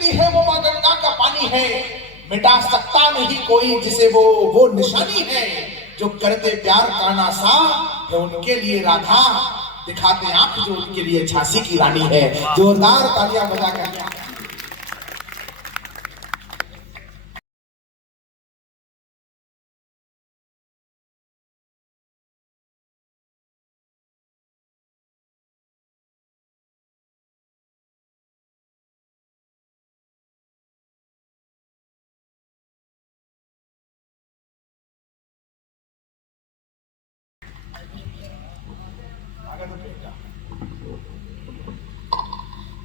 कहती है वो माँ गंगा का पानी है, मिटा सकता नहीं कोई जिसे वो निशानी है। जो करते प्यार काना सा है उनके लिए राधा, दिखाते आंख जो उनके लिए झांसी की रानी है। जोरदार तालियां बजा कर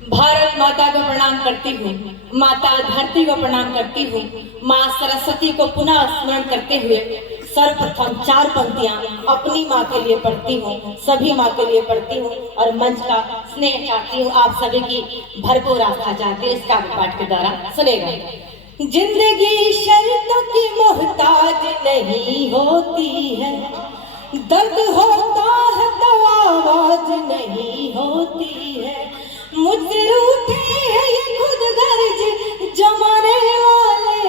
भारत माता को प्रणाम करती हूँ, माता धरती को प्रणाम करती हूँ, माँ सरस्वती को पुनः स्मरण करते हुए सर्वप्रथम 4 पंक्तियाँ अपनी माँ के लिए पढ़ती हूँ, सभी माँ के लिए पढ़ती हूँ और मंच का स्नेह चाहती हूँ, आप सभी की भरपूर आस्था चाहती हूँ। इसका पाठ के द्वारा सुनेगा। जिंदगी शर्तों की मोहताज नहीं होती है, दर्द होता है तो आवाज नहीं होती है। मुझसे रूठे हैं ये खुद गर्ज जमाने वाले,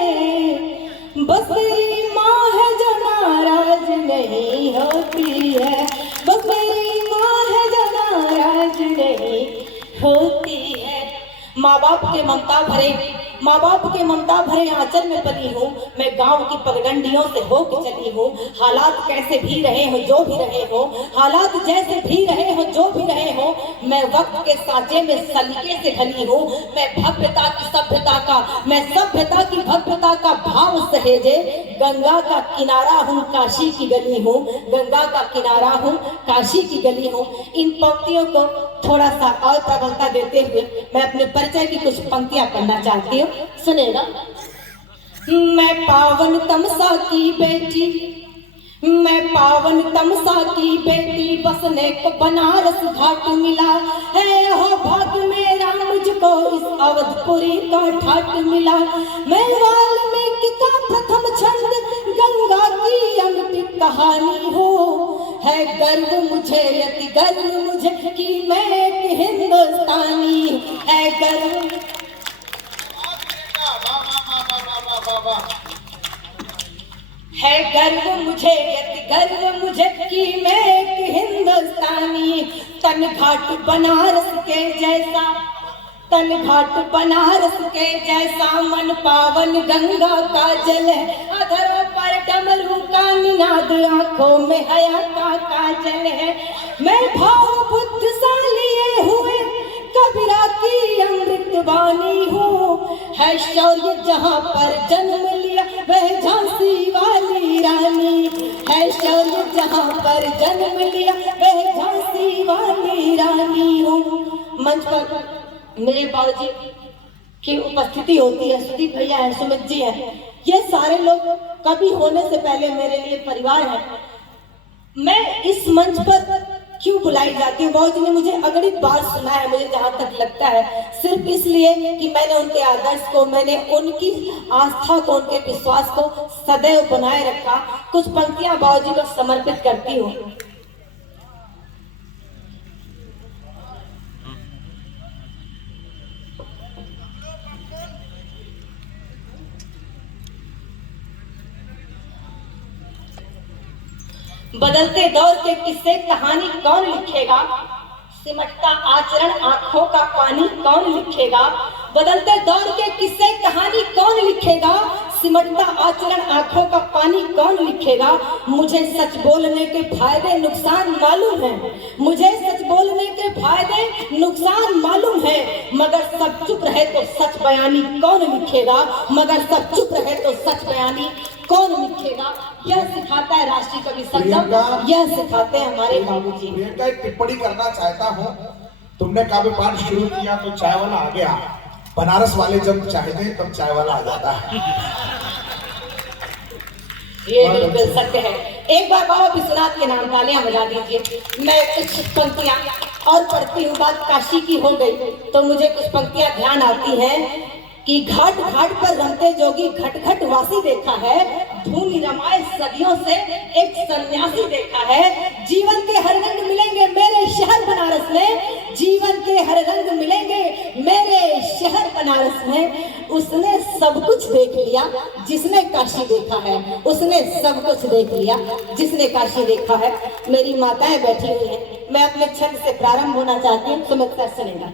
बस मेरी माँ है जो नाराज नहीं होती है, बस मेरी माँ है जो नाराज नहीं होती है। माँ बाप के ममता भरे आंचल में पली हूँ मैं, गांव की पगडंडियों से होकर चली हूँ। हालात कैसे भी रहे हो जो भी रहे हो, हालात जैसे भी रहे हो जो भी रहे हो, मैं वक्त के सांचे में सलीके से ढली हूँ। मैं सभ्यता की भव्यता का भाव सहेजे गंगा का किनारा हूँ, काशी की गली हूँ, गंगा का किनारा हूँ, काशी की गली हूँ। इन पंक्तियों को थोड़ा सा और प्रबलता देते हुए मैं अपने परिचय की कुछ पंक्तियां पढ़ना चाहती हूँ, सुनेगा। मैं पावन तमसा की बेटी, मैं पावन तमसा की बेटी, बसने को बनारस घाट मिला है। हो भाग्य मेरा मुझको इस अवधपुरी का ठाट मिला। मैं वाल्मीकि का प्रथम छंद गंगा की अमिट कहानी हो, है गर्व मुझे यति गर्व मुझे कि मैं एक हिंदुस्तानी, है गर्व है गर्व मुझे यति गर्व मुझे कि मैं एक हिंदुस्तानी। तन घाट बनारस के जैसा, तन घाट बनारस के जैसा, मन पावन गंगा का जल है। अधरों पर डमरू का निनाद, आंखों में हया का काजल है। मैं भाव बुद्ध सा लिए हुए कबीरा की अमृत वाणी हूँ, है शौर्य जहाँ पर जन्म लिया वह झांसी वाली रानी, है शौर्य जहाँ पर जन्म लिया वह झांसी वाली रानी हूँ। मंच पर मेरे बाबूजी की उपस्थिति होती है, सुदीप भैया है, सुमित जी है, ये सारे लोग कभी होने से पहले मेरे लिए परिवार है। मैं इस मंच पर क्यों बुलाई जाती हूँ, बाबूजी ने मुझे अगणित बार सुना है, मुझे जहाँ तक लगता है सिर्फ इसलिए कि मैंने उनके आदर्श को, मैंने उनकी आस्था को, उनके विश्वास को सदैव बनाए रखा। कुछ पंक्तियां बाबूजी को समर्पित करती हूँ। बदलते दौर के किस्से कहानी कौन लिखेगा, सिमटता आचरण आंखों का पानी कौन लिखेगा। बदलते दौर के किस्से कहानी कौन लिखेगा, सिमटता आचरण आंखों का पानी कौन लिखेगा। मुझे सच बोलने के फायदे नुकसान मालूम है, मुझे सच बोलने के फायदे नुकसान मालूम है, मगर सब चुप रहे तो सच बयानी कौन लिखेगा, मगर सब चुप रहे तो सच बयानी कौन लिखेगा। यह सिखाता है राष्ट्रीय कवि संगम, यह सिखाते हैं हमारे बाबूजी। प्रियंका एक टिप्पणी करना चाहता हूँ, तुमने काव्य पाठ शुरू किया तो चाय वाला आ गया, बनारस वाले जब चाहते हैं तब चाय वाला आ जाता है। ये बिल्कुल सत्य है। एक बार बाबा विश्वनाथ के नाम तालियां बजा दीजिए। मैं कुछ पंक्तियां और पढ़ती हूँ, बात काशी की हो गई तो मुझे कुछ पंक्तियां ध्यान आती हैं कि घाट घाट पर रमते जोगी घट घट वासी देखा है, धूनी रमाए सदियों से एक सन्यासी देखा है। जीवन के हर रंग बनारस में जीवन के हर रंग मिलेंगे मेरे शहर बनारस में उसने सब कुछ देख लिया जिसने काशी देखा है, उसने सब कुछ देख लिया जिसने काशी देखा है। मेरी माताएं बैठी हुई हैं, मैं अपने छंद से प्रारंभ होना चाहती हूँ, सुमित्रा सुनेगा।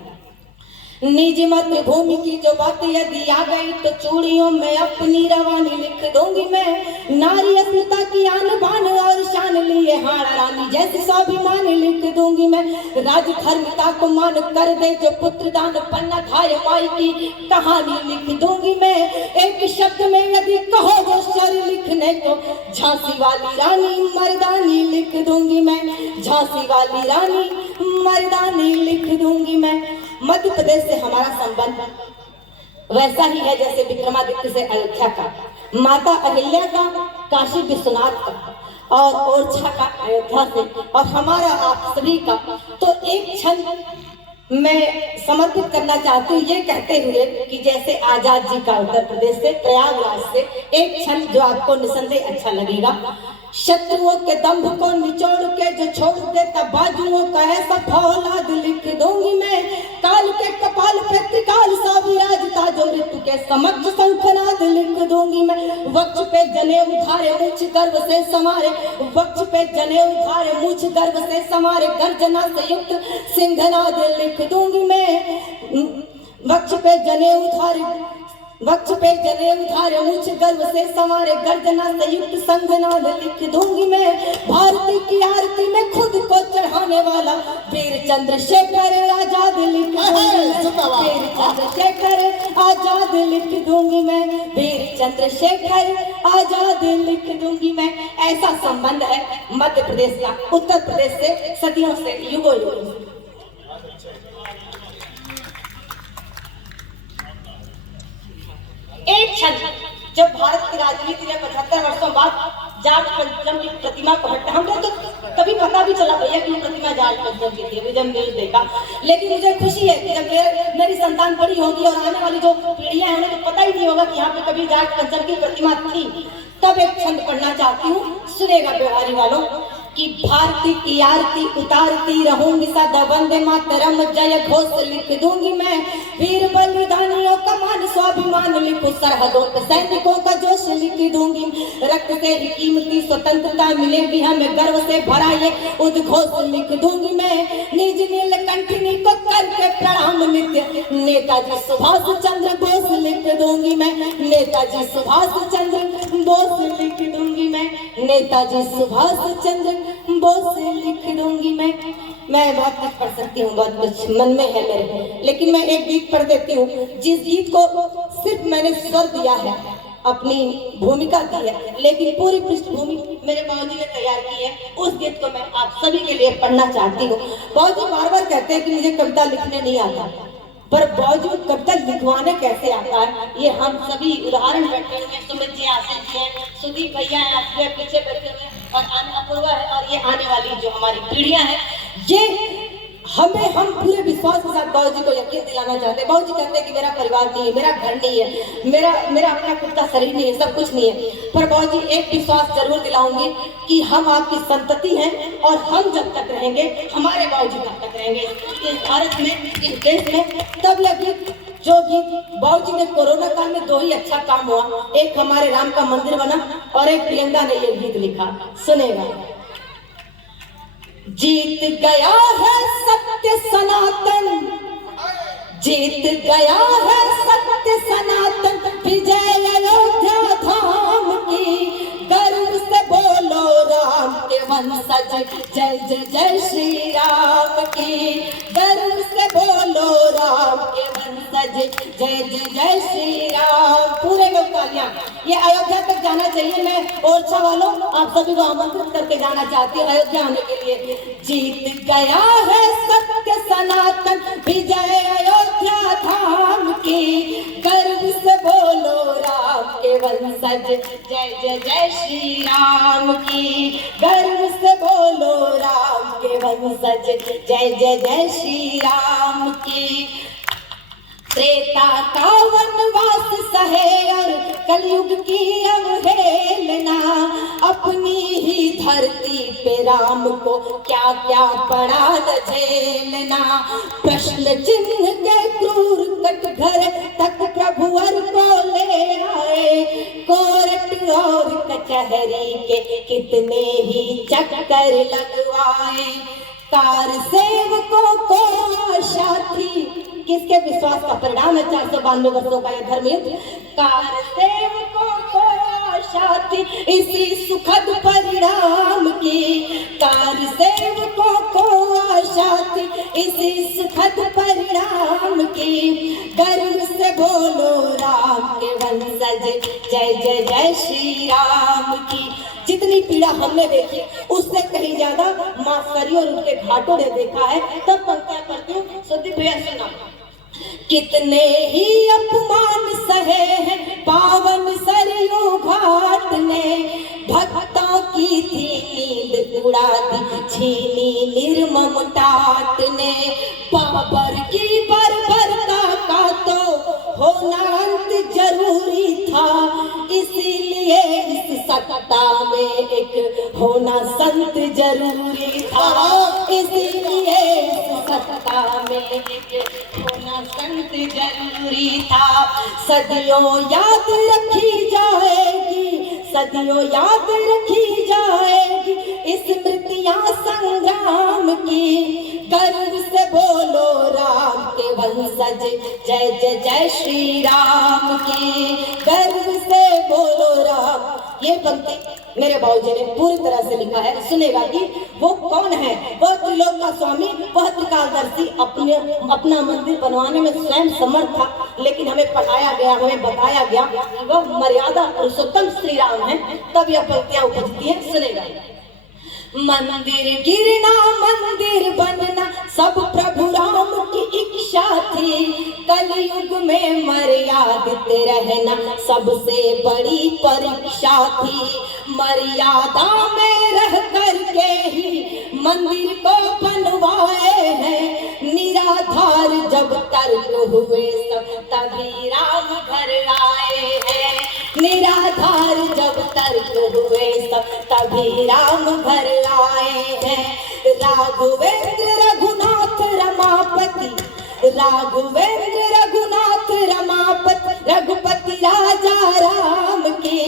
निज मातृभूमि की जो बात यदि आ गई तो चूड़ियों में अपनी रवानी लिख दूंगी मैं। नारी अस्मिता की आन बान और शान लिए हाड़ रानी जैसी स्वाभिमान लिख दूंगी मैं। राजधर्मिता को मान कर दे जो पुत्र दान पन्ना खाए माई की कहानी लिख दूंगी मैं। एक शब्द में यदि कहो जो शर लिखने को झांसी वाली रानी मर्दानी लिख दूंगी मैं। झांसी वाली रानी मर्दानी लिख दूंगी मैं। मध्य प्रदेश से हमारा संबंध वैसा ही है जैसे विक्रमादित्य से अयोध्या का, माता अहिल्या का काशी विश्वनाथ का और ओरछा का अयोध्या से, और हमारा आप सभी का। तो एक क्षण मैं समर्पित करना चाहती हूँ ये कहते हुए कि जैसे आजाद जी का उत्तर प्रदेश से, प्रयागराज से, एक क्षण जो आपको निसंदेह अच्छा लगेगा। शत्रुओं के दंभ को निचोड़ के जो छोड़ देता बाजुओं का ऐसा फौलाद लिख दूंगी मैं। काल के कपाल पे त्रिकाल सा विराजता जो ऋतु के समक्ष शंखनाद लिख दूंगी मैं। वक्ष पे जनेऊ धारे मुझ गर्व से समारे, वक्ष पे जनेऊ धारे मुझ गर्व से समारे, गर्जना से युक्त सिंहनाद लिख दूंगी मैं। वक्ष पे जनेऊ धारे, वक्ष पे जनेऊ धारे मुझ गर्व से संवारे, गर्जना से युक्त संघनाद लिख दूंगी मैं। भारती की आरती में खुद को चढ़ाने वाला वीर चंद्रशेखर आजाद लिख दूंगी मैं। वीर चंद्रशेखर आजाद लिख दूंगी मैं। वीर चंद्रशेखर आजाद लिख दूंगी मैं। ऐसा संबंध है मध्य प्रदेश का उत्तर प्रदेश से सदियों से, युगों युगों से। एक क्षण जब भारत की राजनीति ने 75 वर्षों बाद जाट पंचम की प्रतिमा को हटा, हमको तो कभी पता भी चला भैया कि प्रतिमा जाट पंचम की थी, जब न्यूज देखा। लेकिन मुझे खुशी है कि जब मेरी संतान बड़ी होगी और आने वाली जो पीढ़ियां हैं उन्हें तो पता ही नहीं होगा कि यहाँ पे कभी जाट पंचम की प्रतिमा थी। तब एक छंद पढ़ना चाहती हूँ, सुनेगा बिहारी वालों कि भारती की आरती उतारती रहूंगी सदा, वंदे मातरम जय घोष लिख दूंगी मैं। वीर बलिदानियों का मान स्वाभिमान लिखूं, सरहदों पे सैनिकों का जोश लिख दूंगी। रक्त से ही कीमती स्वतंत्रता मिलेगी हमें, गर्व से भरा ये उद्घोष लिख दूंगी मैं। निज नीलकंठिनी को करके प्रणाम नित्य, नेताजी सुभाष चंद्र बोस लिख दूंगी मैं। नेताजी सुभाष चंद्र बोस लिख दूंगी मैं। नेताजी सुभाष चंद्र बोस लिख दूंगी मैं बहुत कुछ पढ़ सकती हूँ, बहुत कुछ मन में है मेरे, लेकिन मैं एक गीत पढ़ देती हूँ जिस गीत को सिर्फ मैंने स्वर दिया है, अपनी भूमिका दी है, लेकिन पूरी पृष्ठभूमि मेरे बाबूजी ने तैयार की है। उस गीत को मैं आप सभी के लिए पढ़ना चाहती हूँ। बाबूजी बार बार कहते हैं कि मुझे कविता लिखने नहीं आता, पर बावजूद कविता लिखवाने कैसे आता है ये हम सभी उदाहरण बैठे हुए हैं। सुमित जी, आशीष जी हैं, सुदीप भैया हैं, आपके पीछे बैठे हुए हैं, और अपूर्वा है, और ये आने वाली जो हमारी पीढ़ियां हैं, ये हम पूरे विश्वास के साथ बाबूजी को यकीन दिलाना चाहते हैं। बाबूजी कहते हैं कि मेरा परिवार नहीं है, मेरा घर नहीं है, मेरा अपना खुद का शरीर नहीं है, सब कुछ नहीं है, पर बाबूजी एक विश्वास जरूर दिलाऊंगी कि हम आपकी संतति हैं और हम जब तक रहेंगे, हमारे बाबूजी तब तक रहेंगे इस भारत में, इस देश में। तब लगी जो गीत बाबूजी ने कोरोना काल में दो ही अच्छा काम हुआ, एक हमारे राम का मंदिर बना और एक प्रियंका ने ये गीत लिखा, सुनेगा। जीत गया है सत्य सनातन, जीत गया है सत्य सनातन, विजय अयोध्या धाम की, गर्व से बोलो राम के वंशज, जय जय जय श्री राम की, गर्व से बोलो राम के वंशज, जय जय जय श्री राम। पूरे लोग तालियां। ये अयोध्या तक जाना चाहिए। मैं ओरछा वालों आप सभी को आमंत्रित करके जाना चाहती हूँ अयोध्या आने के लिए। जीत गया है सत्य सनातन, विजय अयोध्या धाम की, गर्व से बोलो राम के वंशज, जय जय जय श्री राम की, गर्व से बोलो राम के वंशज, जय जय जय श्री राम की। त्रेता का वनवास सहे और कलयुग की अवहेलना, अपनी ही धरती पे राम को क्या क्या पड़ा न झेलना। प्रश्न चिन्ह के क्रूर कटघरे घर को ले आए। कोर्ट और कचहरी के कितने ही चक्कर लगवाए। कार सेवकों को आशा थी, किसके विश्वास का परिणाम है 492 वर्षों का यह धर्मयुद्ध। कार सेवकों को आशा थी इसी सुखद परिणाम की। कार सेवकों को आशा थी इसी सुखद परिणाम की। गर्व से बोलो राम के वंशज, जय जय जय श्री राम की। जितनी पीड़ा हमने देखी उससे कहीं ज्यादा मां सरयू और उनके घाटों ने देखा है। तब पंक्तियां पढ़ती हूँ, सुनती भैया सुना। कितने ही अपमान सहे हैं पावन सरयू घाट ने। भक्तों की थी नींद उड़ा दी छीनी निर्मम टाट ने। बाबर की बर्बरता का तो होना अंत जरूरी था, इसीलिए इस सत्ता में एक होना संत जरूरी था। इसीलिए इस सत्ता में एक होना संत जरूरी था। सदियों याद रखी जाएगी, सदियों याद रखी जाएगी स्मृतियां संग्राम की। गर्व से बोलो राम के वंशज, जय जय जय श्री राम की। गर्व से बोलो राम। ये पंक्ति मेरे बाबूजी ने पूरी तरह से लिखा है, सुनेगा कि वो कौन है। वह त्रिलोक का स्वामी, वह त्रिकालदर्शी, अपना मंदिर बनवाने में स्वयं समर्थ था, लेकिन हमें पढ़ाया गया, हमें बताया गया वह मर्यादा पुरुषोत्तम श्री राम है। तब यह पंक्तियां उपजती है, सुनेगा। मंदिर गिरना मंदिर बनना सब प्रभु राम की इच्छा थी। कलयुग में मर्यादित रहना सबसे बड़ी परीक्षा थी। मर्यादा में रह करके ही मंदिर को बनवाए हैं। निराधार जब तर्क हुए सब तभी राम घर आए हैं। निराधार जब तर्क हुए सब तभी राम घर आए हैं। राघवेंद्र रघुनाथ रमापति, राघवेंद्र रघुनाथ रमापति, रघुपति राजा राम के।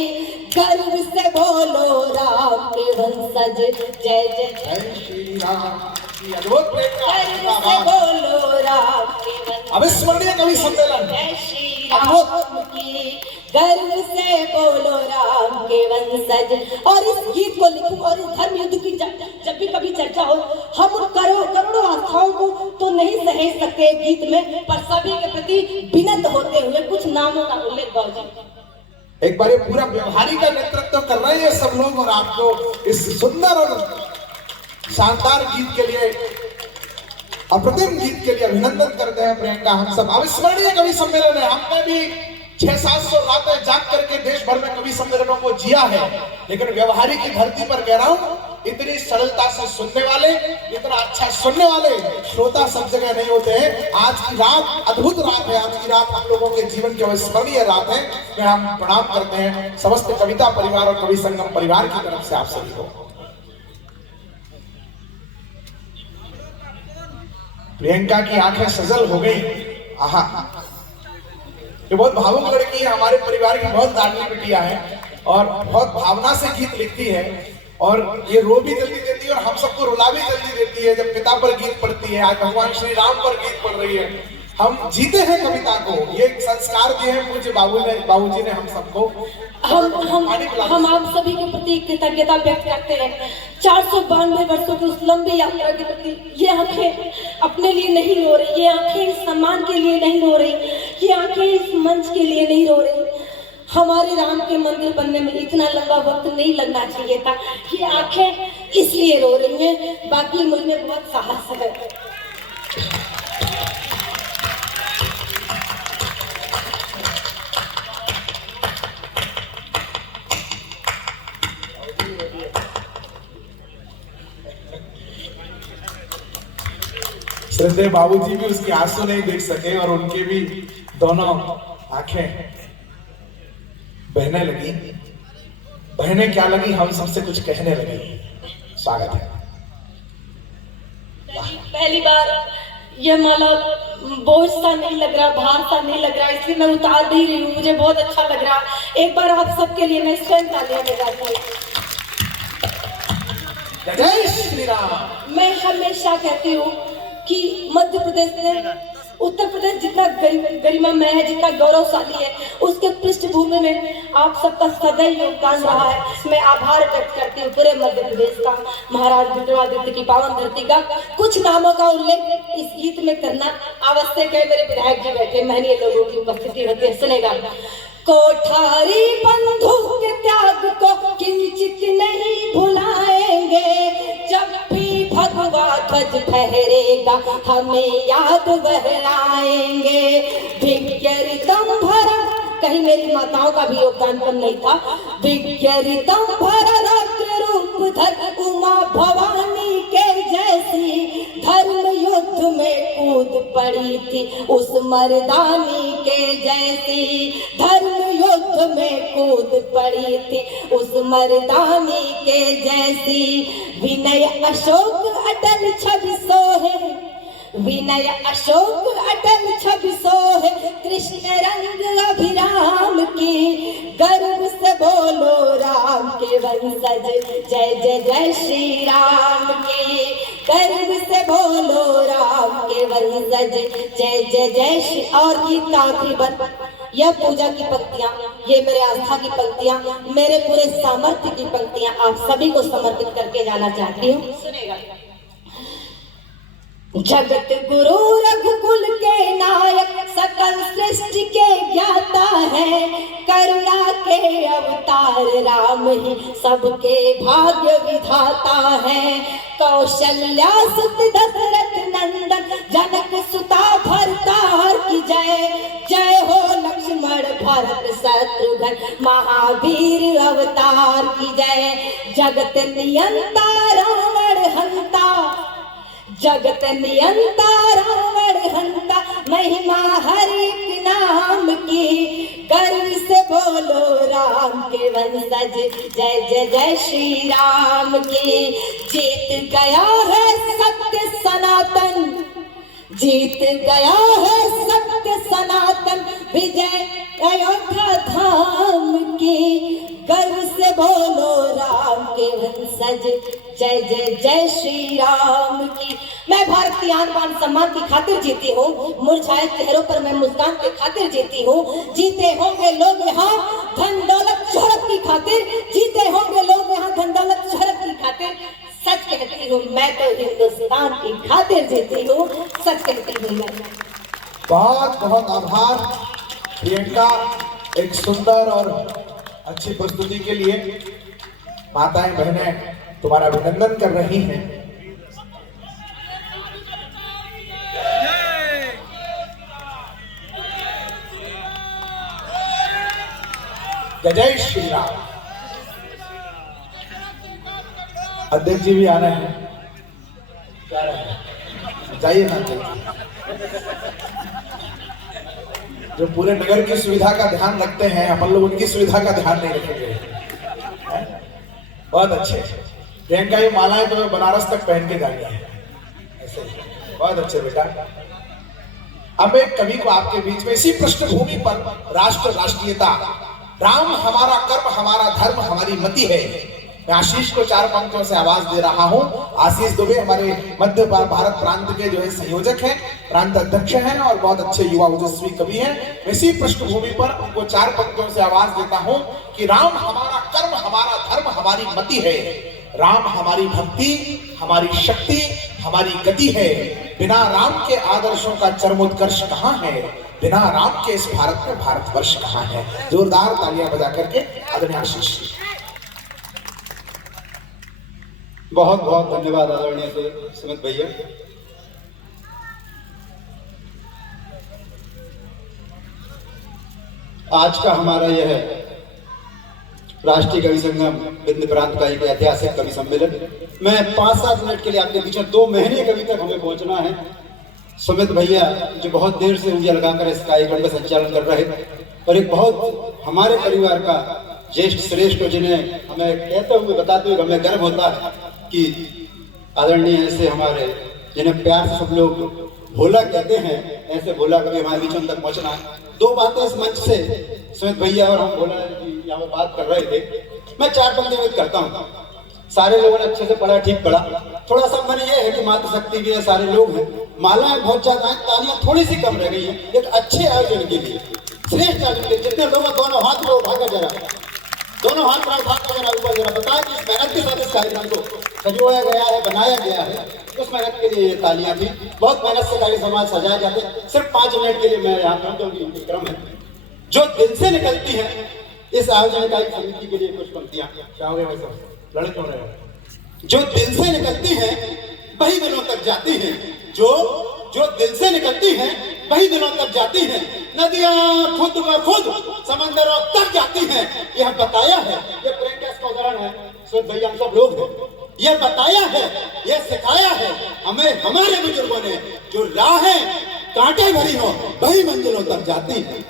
गर्व से बोलो राम के वंशज, जय जय जय श्री राम की। अद्भुत गर्व से बोलो राम के वंशज, अविस्मरणीय कवि सम्मेलन, जय श्री राम की। गर्व से बोलो राम के वंशज। और इस गीत को लिखूं और इस धर्म युद्ध की जब भी कभी चर्चा हो, हम करोड़ों आस्थाओं को तो नहीं सहेज सकते गीत में, पर सभी के प्रति विनम्र होते हुए कुछ नामों का उल्लेख बाबूजी। एक बार ये पूरा व्यवहारी का नेतृत्व कर रहे हैं सब लोग, और आपको इस सुंदर और शानदार गीत के लिए, अप्रतिम गीत के लिए अभिनंदन करते हैं प्रियंका। हम सब अविस्मरणीय कवि सम्मेलन है। हमने भी 600-700 रातें जाग करके देश भर में कवि सम्मेलनों को जिया है, लेकिन व्यवहारी की धरती पर कह रहा हूं, इतनी सरलता से सुनने वाले, इतना अच्छा सुनने वाले श्रोता सब जगह नहीं होते हैं। आज की रात अद्भुत रात है। आज की रात हम लोगों के जीवन की अविस्मरणीय रात है। मैं हम प्रणाम करते हैं समस्त कविता परिवार और कवि संगम परिवार की तरफ से आप सभी को। प्रियंका की आंखें सजल हो गई। आहा, ये बहुत भावुक लड़की है, हमारे परिवार की बहुत लाडली बिटिया है और बहुत भावना से गीत लिखती है, और ये रो भी जल्दी देती है और हम सबको रुला भी जल्दी देती है जब पिता पर गीत पढ़ती है। आज भगवान श्री राम पर गीत पढ़ रही है। हम जीते हैं कविता को, ये संस्कार दिए हैं मुझे बाबूजी ने हम सबको। हम आप सभी के प्रति कृतज्ञता व्यक्त करते हैं। 492 वर्षों की उस लंबी यात्रा के प्रति। ये आंखें अपने लिए नहीं रो रही, ये आंखें इस सम्मान के लिए नहीं रो रही, ये आंखें इस मंच के लिए नहीं रो रही। हमारे राम के मंदिर बनने में इतना लंबा वक्त नहीं लगना चाहिए था। ये आंखें इसलिए रो रही हैं, बाकी मुझ में बहुत साहस है। श्रद्धेय बाबूजी भी उसके आंसू नहीं देख सके और उनके भी दोनों आंखें बहने लगी। बहने क्या लगी, हम सबसे कुछ कहने लगी। स्वागत है। पहली बार यह माला बोझ सा नहीं लग रहा, भार सा नहीं लग रहा, इसलिए मैं उतार भी रही हूँ। मुझे बहुत अच्छा लग रहा। एक बार आप सबके लिए मैं स्वयं तालियां बजाती हूँ। जय श्री राम। मैं हमेशा कहती हूँ कि मध्य प्रदेश में उत्तर प्रदेश जितना गरिमामय है, जितना गौरवशाली है, उसके पृष्ठभूमि में आप सबका सदैव योगदान रहा है। मैं आभार व्यक्त करती हूँ पूरे मध्य प्रदेश का, महाराज विक्रमादित्य की पावन धरती का। कुछ नामों का उल्लेख इस गीत में करना आवश्यक है। मेरे विधायक जी बैठे, महनीय लोगों की उपस्थिति होती है, सुनेगा। कोठारी बंधु के त्याग को किंचित नहीं भुलाएंगे, जब भी भगवा ध्वज फहरेगा हमें याद बहलाएंगे। भिज्ञरितम भरा, कहीं मेरी माताओं का भी योगदान कम नहीं था। भिज्ञरितम भरा रौद्र रूप धर उमा भवानी के जैसी, धर्म युद्ध में कूद पड़ी थी उस मर्दानी के जैसी, धर्म युद्ध में कूद पड़ी थी उस मर्दानी के जैसी। विनय अशोक अटल छवि सोहे, विनय अशोक अटल छवि सोहे, कृष्ण रंग अभिराम की, गर्व से बोलो राम के वंशज, जय जय जय श्री राम की, गर्व से बोलो राम के वंशज, जय जय जय श्री। और गीत का आखिरी बन, यह पूजा की पंक्तियां, ये मेरे आस्था की पंक्तियां, मेरे पूरे सामर्थ्य की पंक्तियां आप सभी को समर्पित करके जाना चाहती हूँ। सुनेगा। जगत गुरु रघुकुल के नायक, सकल सृष्टि के ज्ञाता है, करुणा के अवतार राम ही सबके भाग्य विधाता है। कौशल्या सुत दशरथ नंदन, जनक सुता भरतार की जय, जय हो लक्ष्मण भरत शत्रुघ्न, महावीर अवतार की जय। जगत नियंता रावण हंता, जगत नियंता रावण हंता, महिमा हर एक नाम की, गर्व से बोलो राम के वंशज, जय जय जय श्री राम की। जीत गया है सत्य सनातन, जीत गया है सत्य सनातन, विजय अयोध्या धाम की, गर्व से बोलो राम के वंशज, जय जय जय श्री राम की। मैं भारत की आन बान सम्मान की खातिर जीती हूँ, मुरझाए चेहरों पर मैं मुस्कान की खातिर जीती हूँ। जीते होंगे लोग यहाँ धन दौलत शोहरत की खातिर, जीते होंगे लोग यहाँ धन दौलत शोहरत की खातिर। सच कहती हूँ मैं तो हिंदुस्तान की खातिर जीती हूँ, सच कहती हूँ मैं। बहुत बहुत आभार प्रियंका, एक सुंदर और अच्छी प्रस्तुति के लिए। माताएं बहनें तुम्हारा अभिनंदन कर रही हैं। जय जय श्री राम। अध्यक्ष जी भी आ रहे हैं, जा रहे हैं, जाइए ना जो पूरे नगर की सुविधा का ध्यान रखते हैं, अपन लोग उनकी सुविधा का ध्यान नहीं रखेंगे। बहुत अच्छे प्रियंका, ये मालाएं तुम्हें बनारस तक पहन के जानी है, ऐसे बहुत अच्छे बेटा। अब मैं एक कवि को आपके बीच में इसी पृष्ठभूमि पर राष्ट्र राष्ट्रीयता, राम हमारा कर्म हमारा धर्म हमारी मति है, मैं आशीष को 4 पंक्तियों से आवाज दे रहा हूं। आशीष दुबे हमारे मध्य भारत प्रांत के जो है संयोजक हैं, प्रांत अध्यक्ष हैं और बहुत अच्छे युवा ओजस्वी कवि हैं। इसी पृष्ठभूमि पर उनको 4 पंक्तियों से आवाज देता हूं कि राम हमारा कर्म हमारा धर्म हमारी मति है, राम हमारी भक्ति हमारी शक्ति हमारी गति है, बिना राम के आदर्शों का चरमोत्कर्ष कहाँ है, बिना राम के इस भारत में भारतवर्ष कहाँ है। जोरदार तालियां बजा करके आदरणीय आशीष। बहुत बहुत धन्यवाद आदरणीय सुमित भैया। आज का हमारा यह राष्ट्रीय कवि संगम विंध्य प्रांत का एक ऐतिहासिक कवि सम्मेलन, मैं 5-7 मिनट के लिए आपके पीछे 2 महीने कभी तक हमें पहुंचना है। सुमित भैया जो बहुत देर से ऊर्जा लगाकर इस कार्यक्रम का संचालन कर रहे और एक बहुत हमारे परिवार का ज्येष्ठ श्रेष्ठ, जिन्हें हमें कहते हुए बताते हुए हमें गर्व होता है कि आदरणीय ऐसे हमारे जिन्हें प्यार से सब लोग भोला कहते हैं, ऐसे भोला कभी हमारे बीच में तक पहुंचना है। दो बातें इस मंच से सुमित भैया और हम भोला जी यहाँ पे बात कर रहे थे। मैं 4 पंक्ति व्यक्त करता हूँ। सारे लोगों ने अच्छे से पढ़ा, ठीक पढ़ा। थोड़ा सा मन ये है कि मातृशक्ति भी है, सारे लोग हैं, मालाएं बहुत ज्यादा हैं, तालियां थोड़ी सी कम रह गई हैं एक अच्छे आयोजन के लिए, श्रेष्ठ आयोजन के लिए। जितने लोग दोनों हाथ को उठाकर जरा, दोनों हाथ उठाकर जरा ऊपर जरा बताया कि इस मेहनत के साथ इस कार्यक्रम को सजोया गया है, बनाया गया है, उस मेहनत के लिए ये तालियां थी। बहुत मेहनत से कार्य समाज सजाए जाते हैं। सिर्फ 5 मिनट के लिए मैं यहाँ पर क्योंकि क्रम है जो दिल से निकलती है इस आयोजन का समिति के लिए कुछ पंक्तियां। क्या हो गया भाई साहब, लड़े क्यों रहे हैं? जो दिल से निकलती हैं वही दिलों तक जाती हैं, जो दिल से निकलती हैं वही दिलों तक जाती हैं। नदियां खुद ब खुद समंदरों तक जाती हैं। यह बताया है, ये प्रेम का उदाहरण है। सुमित भैया हम सब लोग हैं। यह बताया है, यह सिखाया है हमें हमारे बुजुर्गों ने, जो राहें कांटे भरी हो वही मंजिलों तक जाती है।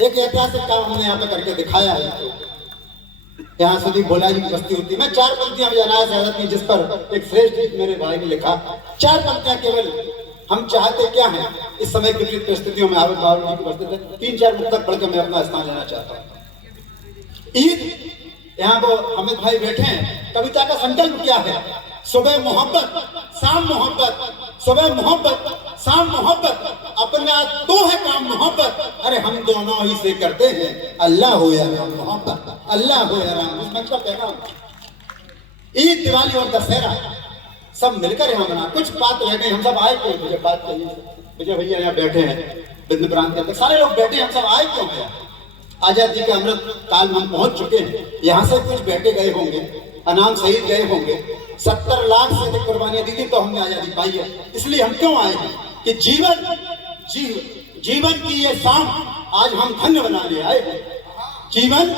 एक ऐतिहासिक काम हमने यहाँ पे करके दिखाया है। यहाँ सुदीप भोला जी की बस्ती होती है। मैं 4 पंक्तियां अनायास आदत की, जिस पर एक श्रेष्ठ गीत मेरे भाई ने लिखा। 4 पंक्तियां केवल। हम चाहते क्या हैं इस समय की विपरीत परिस्थितियों में आविद बाबू जी की उपस्थित है। 3-4 मुक्त तक पढ़कर मैं अपना स्थान लेना चाहता हूँ। ईद, यहाँ वो अमित भाई बैठे हैं। कविता का संकल्प क्या है? सुबह मोहब्बत, शाम मोहब्बत, सुबह मोहब्बत, शाम मोहब्बत, अपना तो है काम मोहब्बत, अरे हम दोनों ही से करते हैं, अल्लाह हो या राम मोहब्बत, अल्लाह हो या राम। उस मंच का पैगाम। ईद, दिवाली और दशहरा सब मिलकर यहाँ मना। कुछ बात रह गई, हम सब आए क्यों? मुझे बात चाहिए। विजय भैया यहाँ बैठे हैं, बिंद प्रांत के अंदर सारे लोग बैठे हैं, हम सब आए क्यों हैं? आजादी के अमृत काल में हम पहुंच चुके हैं। यहाँ से कुछ बैठे गए होंगे, अनाम शहीद गए होंगे, 70 लाख से अधिक कुर्बानियां दी थी तो हमने आजादी पाई है। इसलिए हम क्यों आए हैं कि जीवन की ये शाम आज हम धन्य बनाने आए हैं। जीवन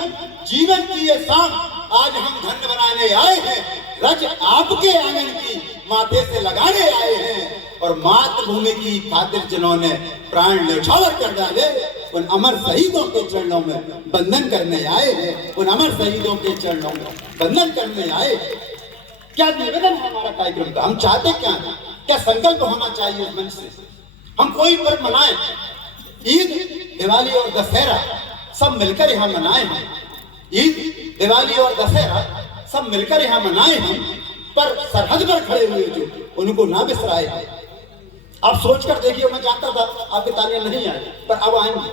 की ये शाम आज हम धन्य बनाने आए हैं। रज आपके आंगन की माथे से लगाने आए हैं। और मातृभूमि की खातिर जिन्होंने प्राण न्यौछावर कर डाले, उन अमर शहीदों के चरणों में बंधन करने आए हैं। उन अमर शहीदों के चरणों में बंधन करने आए। क्या निवेदन है हमारा कार्यक्रम का? हम चाहते क्या है? क्या संकल्प होना चाहिए उस मंच से? हम कोई पर्व मनाएं, ईद, दिवाली और दशहरा सब मिलकर यहाँ मनाए हैं। ईद, दिवाली और दशहरा सब मिलकर यहाँ मनाए हैं, पर सरहद पर खड़े हुए जो उनको ना बिसराए हैं। आप सोच कर देखिए, मैं जानता था आपकी तालियां नहीं आई, पर अब आएंगी।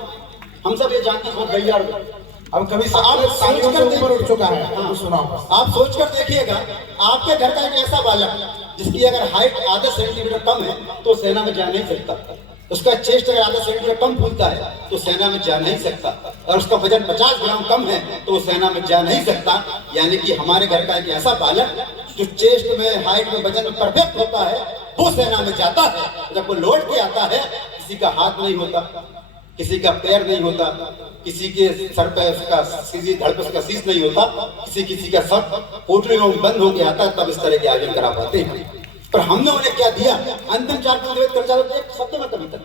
हम सब ये जानते हैं भैया, अब कभी आप सोच कर ऊपर उठ चुका है। हाँ, सुनाओ। आप सोच कर देखिएगा, आपके घर का एक ऐसा बालक जिसकी अगर हाइट आधा सेंटीमीटर कम है तो सेना में जा नहीं सकता, उसका चेस्ट अगर आधा सेंटीमीटर कम फूलता है तो सेना में जा नहीं सकता, और उसका वजन 50 ग्राम कम है तो सेना में जा नहीं सकता। यानी कि हमारे घर का एक ऐसा बालक जो चेस्ट में, हाइट में, वजन में परफेक्ट होता है, वो सेना में जाता है। जब वो लौट के आता है, किसी का हाथ नहीं होता, किसी का पैर नहीं होता, किसी के सर पे उसका सीधी धड़ पे उसका शीश नहीं होता, किसी का सब पोटलियों में बंद होके आता है, तब इस तरह के आयोजन करा पाते हैं। पर हमने उन्हें क्या दिया? अंतिम 4 शब्द में कभी तक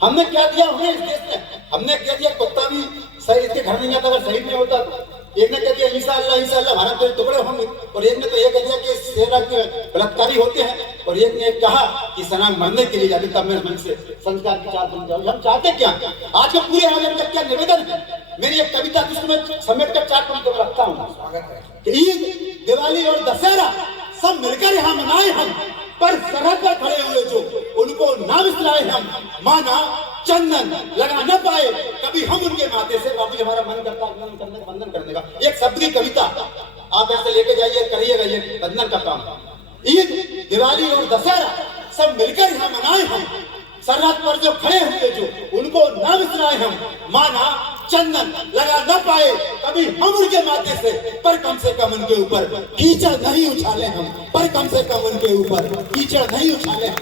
हमने क्या दिया उन्हें इस देश में? हमने क्या दिया? कुत्ता भी शहीद के घर नहीं आता अगर शहीद नहीं होता। एक ने कह दिया इंशाअल्लाह भारत के टुकड़े होंगे, और एक ने तो ये कह दिया कि सेना के बलात्कारी होते हैं, और एक ने कहा कि सेना मरने के लिए जाती। तब मैं मन से संस्कार की 4 बन जाऊँ। हम चाहते क्या? आज के पूरे आयोजन का क्या निवेदन है? मेरी एक कविता जिसको मैं समेट कर 4 पंक्तियों में रखता हूँ। ईद, दिवाली और दशहरा सब मिलकर यहाँ मनाए हम, पर सरहद पर खड़े हुए जो उनको ना बिसराए हम। माना चंदन लगा न पाए कभी हम उनके माथे से। बाबू हमारा मन करता है बंधन करने का। एक शब्द की कविता आप ऐसे लेके जाइए, करिएगा ये बंधन का काम। ईद, दिवाली और दशहरा सब मिलकर यहाँ मनाए हम, सरहद पर जो खड़े हुए जो उनको ना बिसराए हम। माना चंदन लगा न पाए कभी हम उनके माथे से, पर कम से कम उनके ऊपर कीचड़ नहीं उछाले हम, पर कम से कम उनके ऊपर कीचड़ नहीं उछाले हम।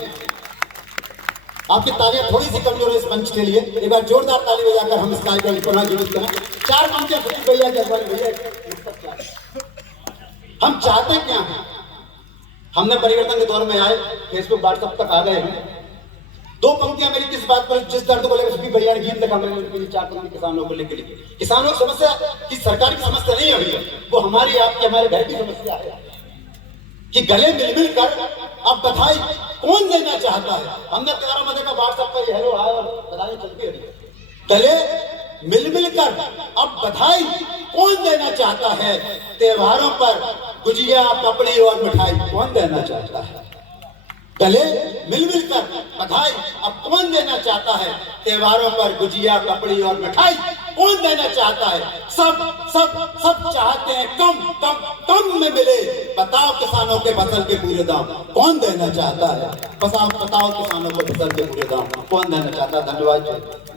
आपकी तालियां थोड़ी सी कमजोर है इस मंच के लिए, एक बार जोरदार ताली बजाकर हम इस कार्यक्रम को पुनः जीवित करें। 4 पंक्तियां भैया भैया। हम चाहते क्या हैं? हमने परिवर्तन के दौर में आए, फेसबुक व्हाट्सएप तक आ गए हैं। 2 पंक्तियां मेरी किस बात पर, जिस दर्द को लेकर सुखी भैया ने गीत लिखा, मेरे 4 पंक्ति किसानों को लेकर लिखी। किसानों की समस्या की सरकार की समस्या नहीं है, वो हमारी आपकी हमारे घर की समस्या है। कि गले मिल मिल कर अब बधाई कौन देना चाहता है। हमने 13 महीने का व्हाट्सएप पर हेलो हाय और बधाई चलती रही। गले मिल मिल कर अब बधाई कौन देना चाहता है, त्योहारों पर गुजिया पपड़ी और मिठाई कौन देना चाहता है। गले मिल मिल कर बधाई अब कौन देना चाहता है, त्योहारों पर गुजिया कपड़ी और मिठाई कौन देना चाहता है। सब सब सब चाहते हैं कम कम कम में मिले, बताओ किसानों के फसल के पूरे दाम कौन देना चाहता है। बताओ किसानों को फसल के पूरे दाम कौन देना चाहता है। धन्यवाद।